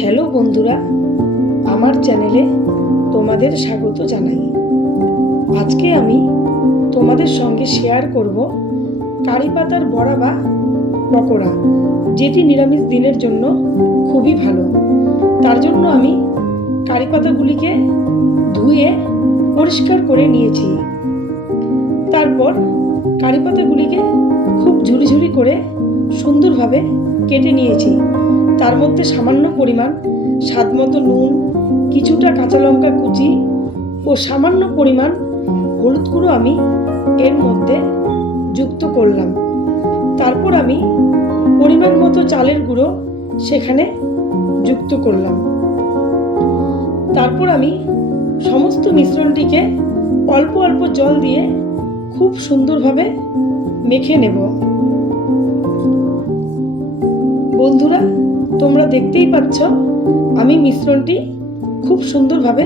Hello বন্ধুরা, আমার চ্যানেলে তোমাদের স্বাগত জানাই। আজকে আমি তোমাদের সঙ্গে শেয়ার করব কারি পাতার বড়া বা পকোড়া, যেটি নিরামিষ দিনের জন্য খুবই ভালো। তার জন্য আমি কারি পাতাগুলিকে ধুয়ে পরিষ্কার করে নিয়েছি। তারপর কারি পাতাগুলিকে খুব ঝুরি ঝুরি করে সুন্দরভাবে কেটে নিয়েছি। তার মধ্যে সামান্য পরিমাণ স্বাদমতো নুন, কিছুটা কাঁচা লঙ্কা কুচি ও সামান্য পরিমাণ হলুদ গুঁড়ো আমি এর মধ্যে যুক্ত করলাম। তারপর আমি পরিমাণ মতো চালের গুঁড়ো সেখানে যুক্ত করলাম। তারপর আমি সমস্ত মিশ্রণটিকে অল্প অল্প জল দিয়ে খুব সুন্দরভাবে মেখে নেব। বন্ধুরা, তোমরা দেখতেই পাচ্ছ আমি মিশ্রণটি খুব সুন্দরভাবে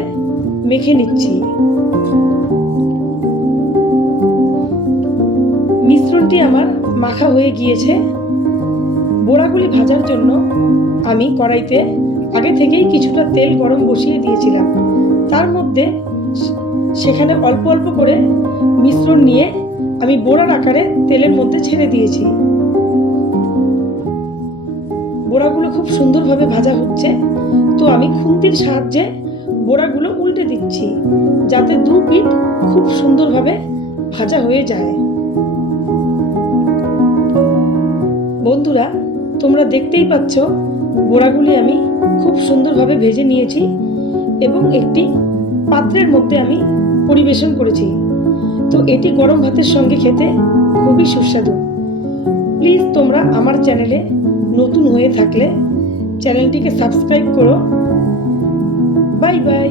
মেখে নিচ্ছি। মিশ্রণটি আমার মাখা হয়ে গিয়েছে। বড়াগুলি ভাজার জন্য আমি কড়াইতে আগে থেকেই কিছুটা তেল গরম বসিয়ে দিয়েছিলাম। তার মধ্যে সেখানে অল্প অল্প করে মিশ্রণ নিয়ে আমি বড়ার আকারে তেলের মধ্যে ছেড়ে দিয়েছি। বড়াগুলো খুব সুন্দরভাবে ভাজা হচ্ছে, তো আমি খুন্তির সাহায্যে বড়াগুলো উল্টে দিচ্ছি, যাতে দু পিঠ খুব সুন্দরভাবে ভাজা হয়ে যায়। বন্ধুরা, তোমরা দেখতেই পাচ্ছ বড়াগুলি আমি খুব সুন্দরভাবে ভেজে নিয়েছি এবং একটি পাত্রের মধ্যে আমি পরিবেশন করেছি। তো এটি গরম ভাতের সঙ্গে খেতে খুবই সুস্বাদু। প্লিজ তোমরা আমার চ্যানেলে নতুন হয়ে থাকলে চ্যানেলটিকে সাবস্ক্রাইব করো। Bye bye.